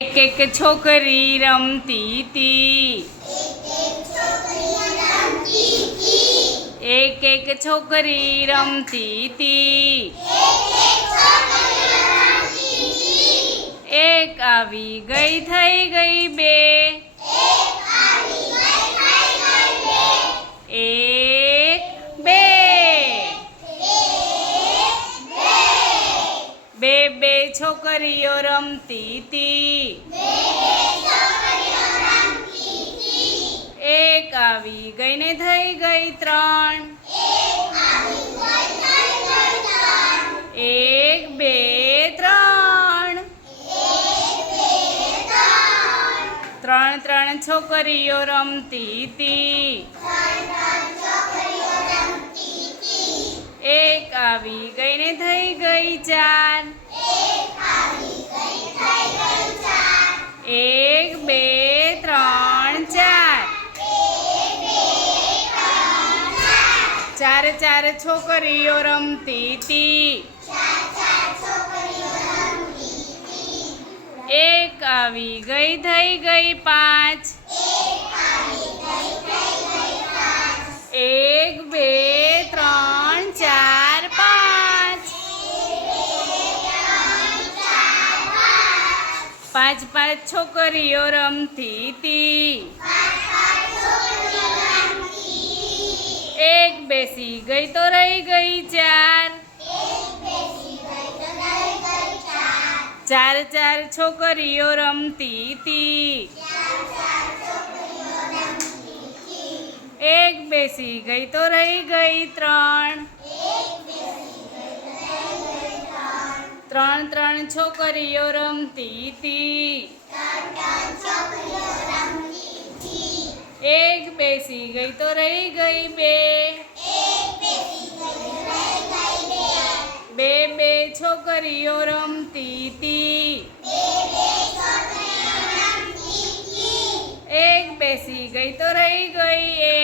એક એક છોકરી રમતી તી. એક એક છોકરી રમતી તી. એક આવી ગઈ થઈ ગઈ બે. બે બે છોકરીઓ રમતી તી. એક આવી ગઈ ને થઈ ગઈ ત્રણ. એક, બે, ત્રણ. ત્રણ ત્રણ છોકરીઓ રમતી તી. એક આવી ગઈ ને થઈ ગઈ ચાર. ચાર ચાર છોકરીઓ રમતી તી. એક આવી ગઈ, થઈ ગઈ પાંચ. એક, બે, ત્રણ, ચાર, પાંચ. પાંચ પાંચ છોકરીઓ રમતી તી. બેસી ગઈ તો રહી ગઈ ચાર. ચાર ચાર છોકરીઓ રમતી તી. એક બેસી ગઈ તો રહી ગઈ ત્રણ. ત્રણ ત્રણ છોકરીઓ રમતી તી. એક બેસી ગઈ તો રહી ગઈ બે બે છોકરીઓ રમતી હતી એક બેસી ગઈ તો રહી ગઈ